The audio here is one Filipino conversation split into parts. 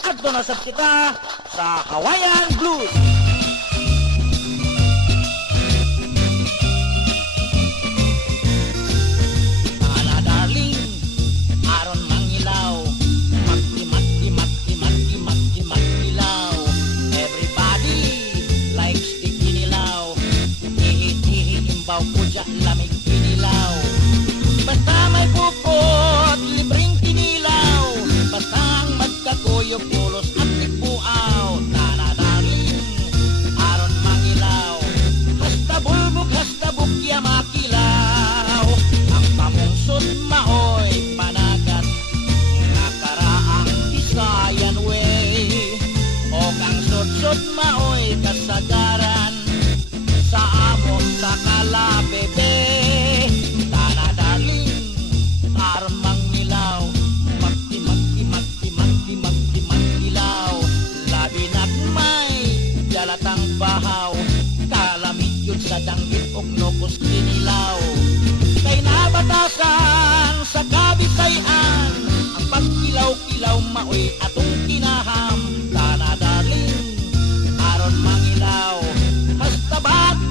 Adto na sab kita sa Hawaiian Blues. Ana darling, aron mangilaw, magdilaw. Everybody likes the kinilaw. Ihi-ihi imbaw ko dyan lamig kinilaw. Basta may pupot, libreng kinilaw. Basta ang magkakuyo pulos at nagpuaw. Tana darling, aron mangilaw. Hasta bulbog ya makilaw. Ang pamungsod maoy panagat. Nakaraang Bisayan way. O kang sod-sod maoy kasagaran. Sa amo sa kalabebe. Tana darling, aron mangilaw. Magdilaw. Labi na't may dalatang bahaw. Kalamit yun sa danggit og nokos kinilaw. Kay nabatasan sa Kabisayan. Ang pagkilaw-kilaw maoy atong kinaham. Tana darling, aron mangilaw.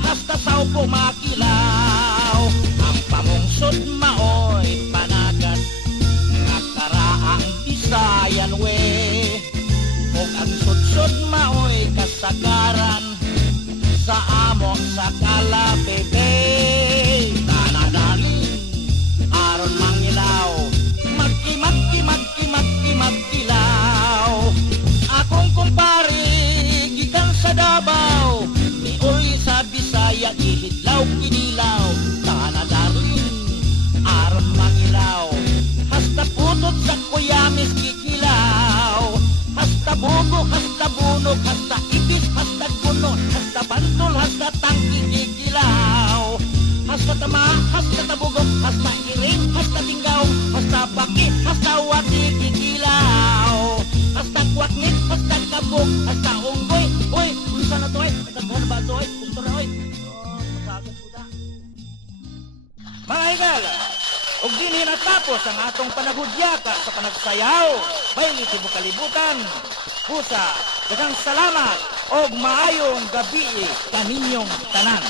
Hasta saw ko makilaw. Ang pamungsod maoy panagat. Nakaraang Bisayan we. Og ang sudsod maoy kasagaran. Sa amo sa kalabebe. Tana darling, aron mangilaw. Magdilaw. Akong kumpare gikan sa Davao. Ni uli sa Bisaya ihidlaw kinilaw. Tana darling, aron mangilaw. Hasta putot sa kuyamis kikilaw. Hasta bugo, hasta bunog, hasta ibis, hasta guno, hasta bantol, hasta tangki kikilaw. Hasta tama, hasta tabugok, hasta iring, hasta tinggaw, hasta baki, hasta wati kikilaw. Hasta kwaknit, hasta kabog, hasta unggoy. Uy, unsa na to eh? Naghan ba to eh? Gusto na eh? Masagot ko na. Mga igal, ug dinhi natapos ang atong panagudyaka sa panagsayaw. May tibok kalibutan. Pusa, daghang salamat og maayong gabi kaninyong tanan.